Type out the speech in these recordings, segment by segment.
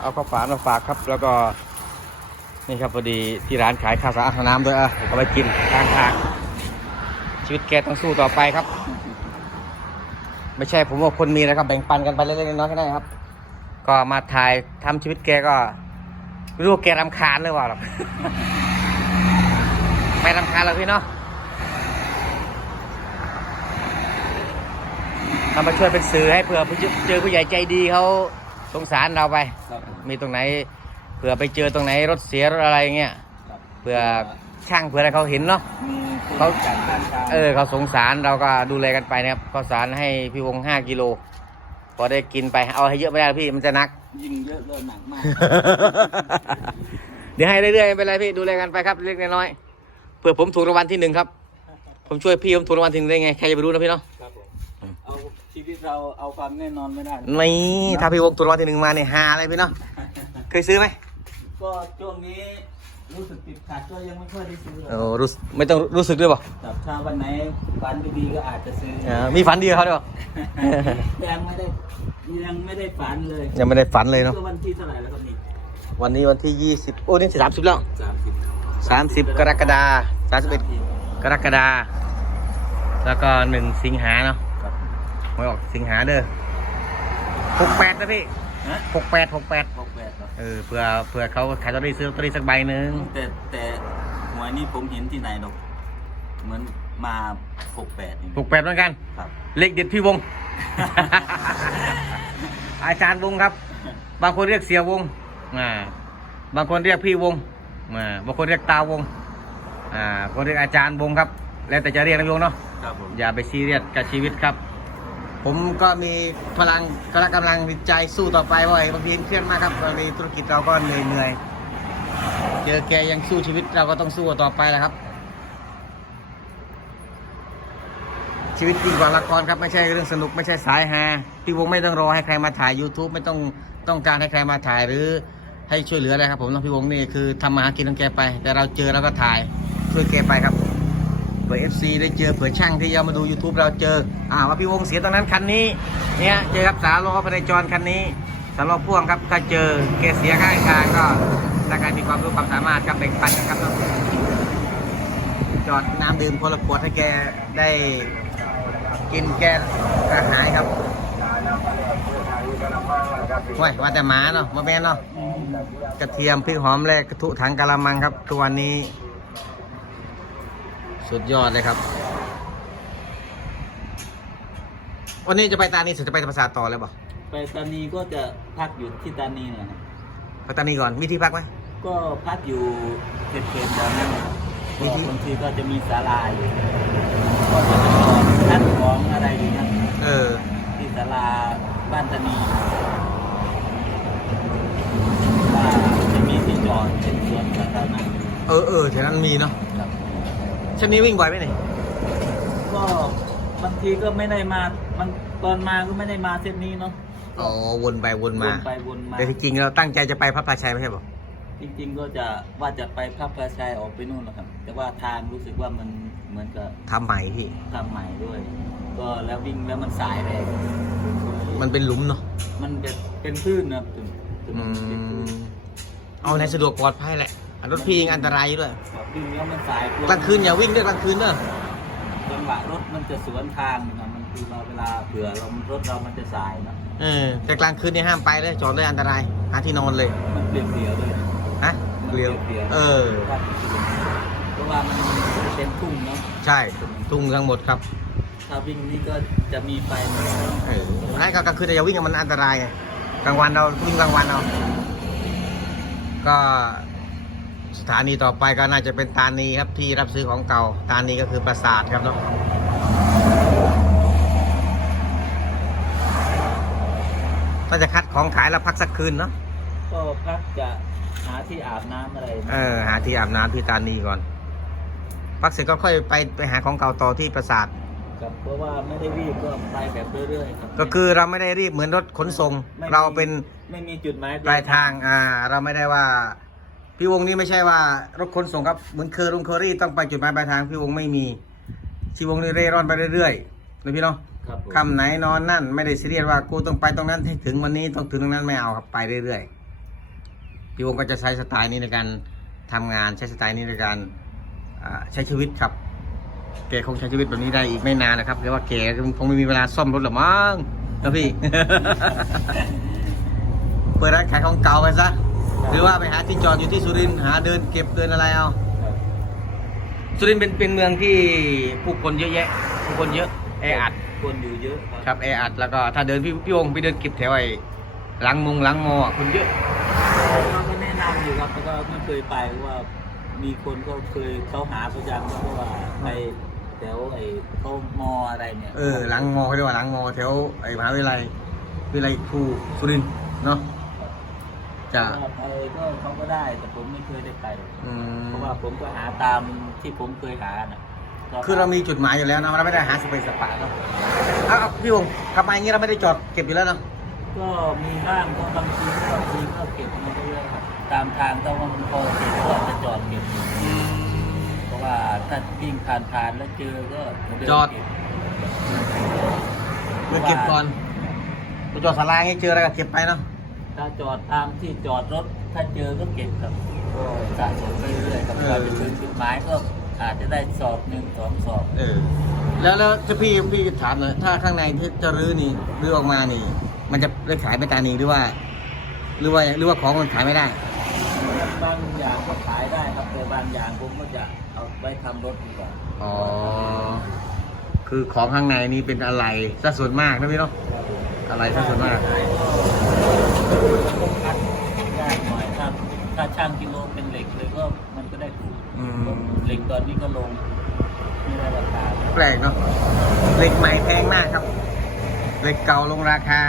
เอาข้าวฝานมาฝากครับ แล้วก็นี่ครับพอดีที่ร้านขายข้าวสารอาหารน้ำด้วยอะเอาไปกินทางทางชีวิตแกต้องสู้ต่อไปครับ ไม่ใช่ผมว่าคนมีนะครับ แบ่งปันกันไปเล็กๆน้อยๆแค่นั้นครับ ก็มาถ่ายทำชีวิตแกก็ไม่รู้แกรำคาญหรือเปล่าหรอกไม่รำคาญหรอกพี่เนาะเรามาช่วยเป็นสื่อให้เผื่อเจอผู้ใหญ่ใจดีเขา สงสารเราไป ครับผมมีตรงไหนเผื่อไปเจอตรงไหนรถเสียรถอะไรเงี้ยครับเผื่อช่างเผื่ออะไรเขาเห็นเนาะ มีผู้เขา จัดการทางเออเขาสงสารเราก็ดูแลกันไปนะครับข้าวสารให้พี่วงห้ากิโลพอได้กินไปเอาให้เยอะไม่ได้หรอกพี่มันจะหนัก ยิงเยอะเลยหนักมาก เดี๋ยวให้เรื่อยๆไม่เป็นไรพี่ดูแลกันไปครับเล็กๆน้อยๆเผื่อผมถูกรางวัลที่หนึ่งครับ ผมช่วยพี่ผมถูกรางวัลที่หนึ่งได้ไงใครจะไปรู้นะพี่เนาะครับผมเอา ชีวิตเราเอาความแน่นอนไม่ได้ นี่ถ้าพี่วงถูกรางวัลที่หนึ่งมาเนี่ยฮาอะไรพี่เนาะเคยซื้อไหมก็ช่วงนี้รู้สึกติดขัดก็ยังไม่ค่อยได้ซื้อหรอกโอ้รู้สึกไม่ต้องรู้สึกด้วยเปล่าแต่ถ้าวันไหนฝันดีๆก็อาจจะซื้อเออมีฝันดีกับเขาด้วยเปล่ายังไม่ได้ยังไม่ได้ฝันเลยยังไม่ได้ฝันเลยเนาะก็วันที่เท่าไหร่แล้วครับนี่วันนี้วันที่ยี่สิบโอ้นี่สามสิบแล้วสามสิบสามสิบกรกฎาสามสิบเอ็ดกรกฎาแล้วก็หนึ่งสิงหาเนาะ ครับไม่ออกสิงหาเด้อหกแปดนะพี่ฮะหกแปดหกแปดหกแปดเหรอเออเผื่อเผื่อเขาขายลอตเตอรี่ซื้อลอตเตอรี่สักใบหนึ่งแต่แต่หวยนี่ผมเห็นที่ไหนหรอกเหมือนมาหกแปดนี่หกแปดเหมือนกัน ครับ เลขเด็ดพี่วง อาจารย์วงครับ บางคนเรียกเสียวงอ่าบางคนเรียกพี่วงอ่าบางคนเรียกตาวงอ่าบางคนเรียกอาจารย์วงครับ แล้วแต่จะเรียกนะพี่วงเนาะ ครับผม อย่าไปซีเรียสกับชีวิตครับ ผมก็มีพลังกำลังกำลังใจสู้ต่อไปว่าบางทีเครียดมากครับบางทีธุรกิจเราก็เหนื่อยเหนื่อยเจอแกยังสู้ชีวิตเราก็ต้องสู้ต่อไปแหละครับ ชีวิตจริงกว่าละครครับไม่ใช่เรื่องสนุกไม่ใช่สายฮาพี่วงไม่ต้องรอให้ใครมาถ่าย YouTube ไม่ต้องต้องการให้ใครมาถ่ายหรือให้ช่วยเหลืออะไรครับ ผมน้องพี่วงนี่คือทำมาหากินของแกไป แต่เราเจอเราก็ถ่ายช่วยแกไปครับ ผื่อ FC ได้เจอเผื่อช่างที่ยังมาดู YouTube เราเจออ่าว่าพี่วงเสียตรงนั้นคันนี้เนี่ยเจอครับสาล้อภายในจรคันนี้สาล้อพ่วงครับถ้าเจอแกเสียข้างทางก็ถ้าใครมีความรู้ความสามารถครับแบ่งปันกันครับจอดน้ำดื่มคนละขวดให้แกได้กินแกกระหายครับว้ยว่าแต่หมาเนาะมาแม่เนาะกระเทียมพริกหอมและกระทุถังกะละมังครับ ตัวนี้ สุดยอดเลยครับ วันนี้จะไปตานีสุดจะไปธรรมศาสตร์ต่อเลยบ่ไปตานีก็จะพักอยู่ที่ตานีนะครับไปตานีก่อนมีที่พักไหม ก็พักอยู่เขตๆแบบนั้นนะครับมีก็ที่ บางทีก็จะมีศาลาอยู่ก็จะไปรอชั้นของอะไรอย่างเงี้ยเออ ที่ศาลาบ้านตานีว่าจะมีที่จอดเป็นสวนสาธารณะเออเออแถวนั้นมีเนาะครับ ช่วงนี้วิ่งบ่อยไหมเนี่ยก็บางทีก็ไม่ได้มาบางตอนมาก็ไม่ได้มาเส้นนี้เนาะอ๋อวนไปวนมาวนไปวนมา แต่ที่จริงเราตั้งใจจะไปพระพลาชัยไม่ใช่บ่จริงๆก็จะว่าจะไปพระพลาชัยออกไปนู่นแหละครับ แต่ว่าทางรู้สึกว่ามันเหมือนกับทำใหม่พี่ ทำใหม่ด้วย ก็แล้ววิ่งแล้วมันสายแรงมันเป็นหลุมเนาะมันเป็นเป็นคลื่นนะครับถึงถึงอืมันเป็นคลื่นมเอาในสะดวกปลอดภัยแหละ อะรถพี่ยังอันตรายอยู่ด้วยครับวิ่งแล้วมันสายกลางคืนอย่าวิ่งด้วยกลางคืนเนอะจังหวะรถมันจะสวนทางนะครับมันคือเราเวลาเผื่อเรารถเรามันจะสายเนอะเออแต่กลางคืนนี่ห้ามไปเลยจอดเลยอันตรายหาที่นอนเลยมันเปลี่ยนเปลี่ยวด้วยนะฮะเรียวเปลี่ยวเออ เพราะว่ามันเป็นทุ่งเนาะใช่ทุ่งทั้งหมดครับ ถ้าวิ่งนี่ก็จะมีไฟมันเออนั่นก็กลางคืนแต่อย่าวิ่งอะมันอันตรายไงกลางวันเราวิ่งกลางวันเอาก็ สถานีต่อไปก็น่าจะเป็นตานีครับที่รับซื้อของเก่า ตานีก็คือปราสาทครับเนาะถ้าจะคัดของขายแล้วพักสักคืนเนาะก็พักจะหาที่อาบน้ำอะไรเออหาที่อาบน้ำที่ตานีก่อน พักเสร็จก็ค่อยไปไปหาของเก่าต่อที่ปราสาทครับเพราะว่าไม่ได้รีบก็ไปแบบเรื่อยๆครับก็คือเราไม่ได้รีบเหมือนรถขนส่งไม่มีเราเป็นไม่มีจุดหมายปลายทางอ่า เราไม่ได้ว่า พี่วงนี้ไม่ใช่ว่ารถขนส่งครับเหมือนเคอรุงเคอรี่ต้องไปจุดหมายปลายทางพี่วงไม่มีพี่วงนี่เร่ร่อนไปเรื่อยๆเลยพี่เนาะคครับผมคำไหนนอนนั่นไม่ได้ซีเรียสว่ากูต้องไปตรงนั้นให้ถึงวันนี้ต้องถึงตรงนั้นไม่เอาครับไปเรื่อยๆพี่วงก็จะใช้สไตล์นี้ในการทำงานใช้สไตล์นี้ในการอ่าใช้ชีวิตครับแกคงใช้ชีวิตแบบนี้ได้อีกไม่นานนะครับเพราะว่าแกคงไม่มีเวลาซ่อมรถหรอกมั้งนะพี่ เปิดร้านขายของเก่าไปซะ หรือว่าไปหาที่จอดอยู่ที่สุรินทร์หาเดินเก็บเดินอะไรเอาครับสุรินทร์เป็นเป็นเมืองที่ผู้คนเยอะแยะ ผู้คนเยอะแออัด คนอยู่เยอะครับแออัดแล้วก็ถ้าเดินพี่พี่วงไปเดินเก็บแถวไอ้หลังมุงหลังมออะคนเยอะเราก็แนะนำอยู่ครับแต่ก็ไม่เคยไปเพราะว่า มีคนก็เคยเขาหาประจำเพราะว่าไปแถวไอ้เขามออะไรเนี่ยเออหลังมอเขาเรียกว่าหลังมอแถวไอ้มหาวิทยาลัยวิทยาลัยครูสุรินทร์เนาะ จะถ้าไปก็เขาก็ได้แต่ผมไม่เคยได้ไปอืมเพราะว่าผมก็หาตามที่ผมเคยหาน่ะก็คือเรามีจุดหมายอยู่แล้วนะเราไม่ได้หาสเปซสปะเนาะเอาเอาพี่วงกลับมาอย่างงี้เราไม่ได้จอดเก็บอยู่แล้วเนาะก็มีบ้างก็บางทีก็บางทีก็เก็บมาเรื่อยๆครับตามทางถ้าว่ามันพอเก็บก็จะจอดเก็บเพราะว่าถ้าวิ่งผ่านผ่านๆแล้วเจอก็เนจอดเก็บเมื่อเก็บก่อนไปจอดสาราอย่างงี้เจออะไรก็เก็บไปเนาะ ถ้าจอดตามที่จอดรถ ถ้าเจอก็เก็บครับก็สะสมไปเรื่อยๆครับกว่าจะถึงจุดหมายก็อาจจะได้สอบหนึ่งสองสอบเออ แล้วแล้วถ้าพี่พี่ถามหน่อยถ้าข้างในที่จะรื้อนี่รื้อออกมานี่ มันจะได้ขายไปตานีหรือว่า หรือว่าหรือว่าของมันขายไม่ได้ บางอย่างก็ขายได้ครับแต่บางอย่างผมก็จะเอาไว้ทำรถดีกว่า อ๋อ คือของข้างในนี่เป็นอะไรซะส่วนมากนะพี่เนาะอะไรซะส่วนมาก ต้องคัดยากหน่อยถ้าถ้าช่างกิโลเป็นเหล็กเลยก็มันก็ได้ถูกอืม เหล็กตอนนี้ก็ลงไม่ได้ราคาแปลกเนาะเหล็กใหม่แพงมากครับเหล็กเก่าลงราคา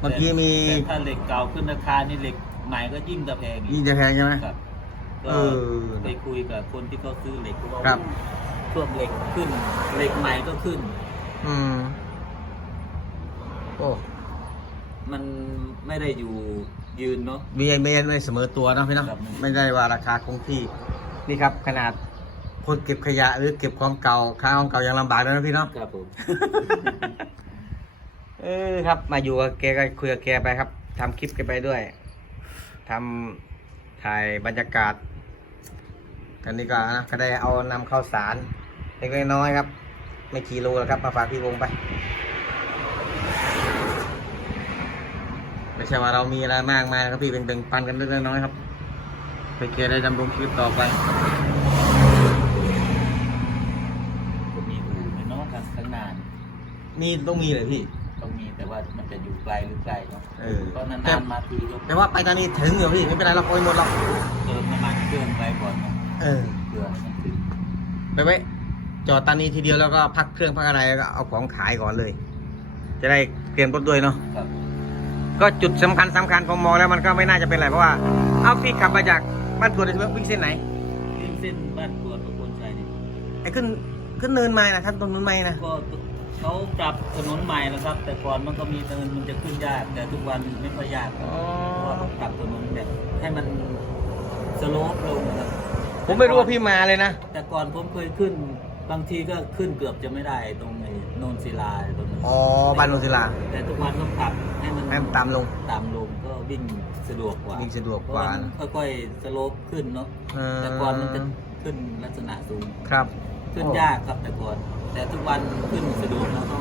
เมื่อกี้มีแต่ถ้าเหล็กเก่าขึ้นราคานี่เหล็กใหม่ก็ยิ่งจะแพงอียิ่กงจะแพงใช่ไหม ครับเอก็อไปคุยกับคนที่เขาซื้อเหล็กเขาบอกครับช่วงเหล็กขึ้นเหล็กใหม่ก็ขึ้น อืม โอ้ มันไม่ได้อยู่ยืนเนาะ มีไม่ไม่เสมอตัวเนาะพี่เนาะครับ ไม่ได้ว่าราคาคงที่นี่ครับขนาดคนเก็บขยะหรือเก็บของเก่าค้าของเก่ายังลำบากเลยนะพี่เนาะ ครับผม เออครับมาอยู่กับแกก็คุยกับแกไปครับทำคลิปแกันไปด้วยทำถ่ายบรรยากาศ กันนี้ก็นะก็ได้เอานำข้าวสารเล็กๆน้อยๆครับ ไม่กี่โลแล้วครับ มาฝากพี่วงไป ไม่ใช่ว่าเรามีอะไรมากมายนะครับพี่เป็นแบ่งปันกันเล็กๆน้อยๆครับไปแกได้ดำรงชีวิตต่อไปก็มีอู่ในเนาะทางข้างหน้านี่มีต้องมีเลยพี่ ต้องมีแต่ว่ามันจะอยู่ไกลหรือไกลเนาะเออ ก็นาแต่นๆมาทีก็แต่ว่าไปตอนนี้ถึงอยู่พี่ไม่เป็นไรเราโอยหมดหรอกเติมน้ำมันเครื่องไปก่อนเนาะเออเพื่อให้มันถึงไปไว้จอดตานีทีเดียวแล้วก็พักเครื่องพักอะไรแล้วก็เอาของขายก่อนเลย จะได้เตรียมรถด้วยเนาะครับ ก็จุดสำคัญสำคัญผมมองแล้วมันก็ไม่น่าจะเป็นไรเพราะว่าเอาพี่ขับมาจากบ้านกรวดเลยใช่ไหมวิ่งเส้นไหนวิ่งเส้นบ้านกวดประโคนชัยนี่ไอ้ขึ้นขึ้นเนินไม้นะท่านตรงเนินไม้นะก็เขาปรับถนนใหม่แล้วครับ แต่ก่อนมันก็มีเนินมันจะขึ้นยาก แต่ทุกวันไม่ค่อยยากครับอ๋อเพราะว่าเขาปรับถนนแบบให้มันสโลปลงนะครับผมไม่รู้ว่าพี่มาเลยนะ แต่ก่อนผมเคยขึ้น บางทีก็ขึ้นเกือบจะไม่ได้ตรงไอ้โนนศิลาตรงนั้นอ๋อบ้านโนนศิลา แต่ทุกวันก็ปรับให้มันให้มันตามลง ตามลงก็วิ่งสะดวกกว่าวิ่งสะดวกเพกราะว่าว่ามันค่อยๆสโลปขึ้นเนาะเออ แต่ก่อนมันจะขึ้นลักษณะสูง ครับขึ้นยากครับแต่ก่อนแต่ทุกวันขึ้นสะดวกแล้วเขา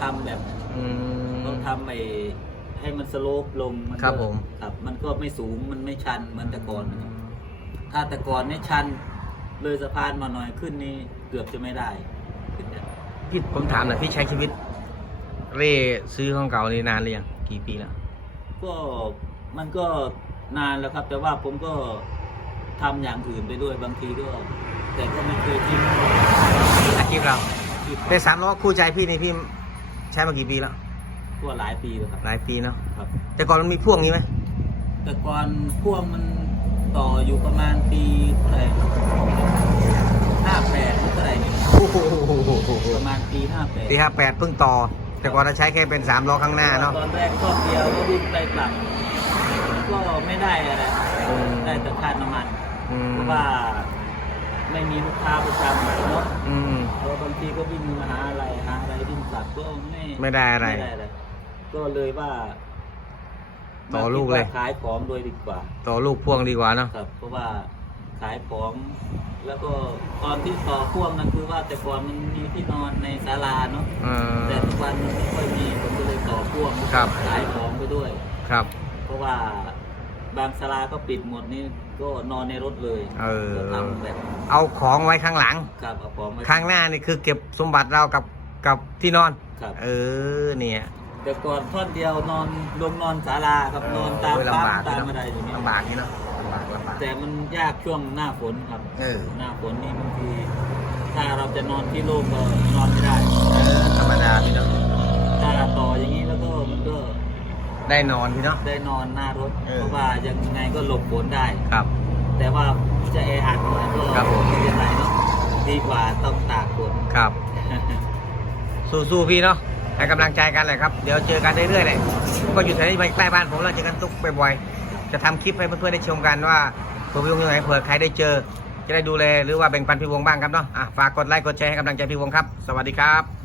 ทำแบบอืม เขาทำไปให้มันสโลปลงนก็ครับผม ครับ มันก็ไม่สูงมันไม่ชันเหมือนแต่ก่อนนะครับถ้าแต่ก่อนเนี่ยชัน เลยสะพานมาหน่อยขึ้นนี่เกือบจะไม่ได้ขึ้นยากพี่ผมถามหน่อยพี่ใช้ชีวิต เร่ซื้อของเก่านี่นานหรือยังกี่ปีแล้วก็มันก็นานแล้วครับ แต่ว่าผมก็ทำอย่างอื่นไปด้วยบางทีก็ แต่ก็ไม่เคยทิ้งอาชีพเราที่แต่สามล้อคู่ใจพี่นี่พี่ใช้มากี่ปีแล้วก็หลายปีแล้วครับหลายปีเนาะครับ แต่ก่อนมันมีพ่วงนี้ไหมแต่ก่อนพ่วงมัน ต่ออยู่ประมาณปีเท่าไหร่ห้าแปดเท่าไหร่นี่โอ้โหประมาณปีห้าแปดปีห้าแปดเพิ่งต่อ แต่ก่อนเราใช้แค่เป็นสามล้อข้างหน้าเนาะตอนแรกก็เดียวก็วิ่งไปกลับก็ไม่ได้อะไรอืมได้แต่ค่าน้ำมันอืมเพราะว่าไม่มีลูกค้าประจำเนาะอืมเพราะบางทีก็วิ่งมาหาอะไรหาอะไรวิ่งกลับก็ไม่ไม่ได้อะไรม่อะไรก็เลยว่า ต่อลูกเลยขายของโดยดีกว่า ต่อลูกพ่วงดีกว่าเนาะ ครับเพราะว่าขายของแล้วก็ตอนที่ต่อพ่วงนั้นคือว่าแต่ก่อนมันมีที่นอนในศาลาเนาะอืมแต่ทุกวันมันไม่ค่อยมีผมก็เลยต่อพ่วงครับ ขายของไปด้วย ครับ เพราะว่าบางศาลาก็ปิดหมดนี่ก็นอนในรถเลยเออ ก็ทำแบบเอาของไว้ข้างหลัง กับเอาของมาข้างหน้านี่คือเก็บสมบัติเรากับกับที่นอน ครับ เออเนี่ย แต่ก่อนท่อนเดียวนอนลงนอนศาลาครับนอนตามเออปั๊มลำบากตามเนอะไรอย่างเงี้ยลำบากนี่เนาะลำบากลำบากแต่มันยากช่วงหน้าฝนครับเออหน้าฝนนี่บางทีถ้าเราจะนอนที่โล่งก็นอนไม่ได้เออธรรมดาพี่เนาะถ้าต่ออย่างนี้แล้วก็มันก็ได้นอนพี่เนาะได้นอนหน้ารถเออเพราะว่ายังไงก็หลบฝนได้ครับ แต่ว่าจะแออัดหน่อยก็ครับผมไม่เป็นไรเนาะดีกว่าต้องตากฝนครับ สู้ๆพี่เนาะ ให้กำลังใจกันเลยครับ เดี๋ยวเจอกันเรื่อยๆเลยก็อยู่แถวนี้ใกล้บ้านผมเราเจอกันทุกบ่อยๆ จะทำคลิปให้เพื่อนๆได้ชมกันว่าตัวพี่วงอยู่ไหนเผื่อใครได้เจอ จะได้ดูแลหรือว่าแบ่งปันพี่วงบ้างครับเนาะอะฝากกดไลค์กดแชร์ให้กำลังใจพี่วงครับ สวัสดีครับ